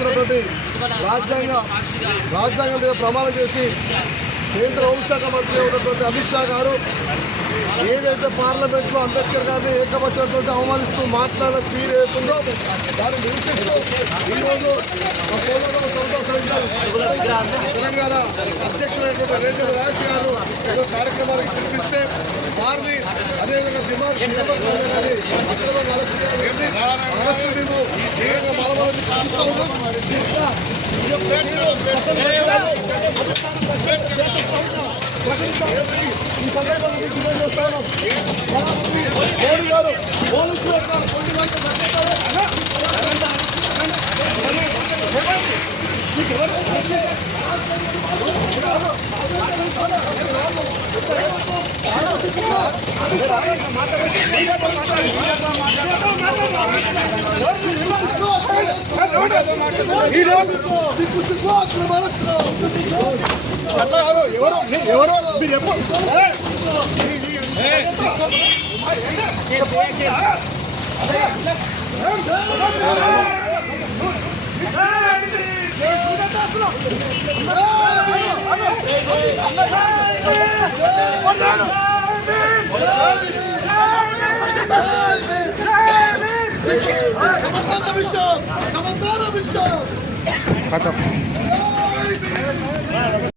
ఇచ్చినటువంటి రాజ్యాంగం మీద ప్రమాణం చేసి కేంద్ర హోంశాఖ మంత్రి ఉన్నటువంటి అమిత్ షా గారు ఏదైతే పార్లమెంట్లో అంబేద్కర్ గారిని ఏకవచనంతో అవమానిస్తూ మాట్లాడిన తీరు ఏతుందో దాన్ని నిరసిస్తూ ఈరోజు మా సోదరుడు తెలంగాణ అధ్యక్షుడైనటువంటి రేజర్ రాజేష్ గారు ఏదో కార్యక్రమానికి పిలిపిస్తే వారిని అదేవిధంగా గారిని అక్రమంగా అరెస్ట్ చేయడం జరిగింది. అరెస్టు మేము తీవ్రంగా మానవాళ్ళకి చూపిస్తూ ఉన్నాం. ఈ సందర్భంగా డిమాండ్ చేస్తా ఉన్నాం. మోడీ గారు పోలీసులు ఎవరో మీరు ఎప్పుడు ఖతం.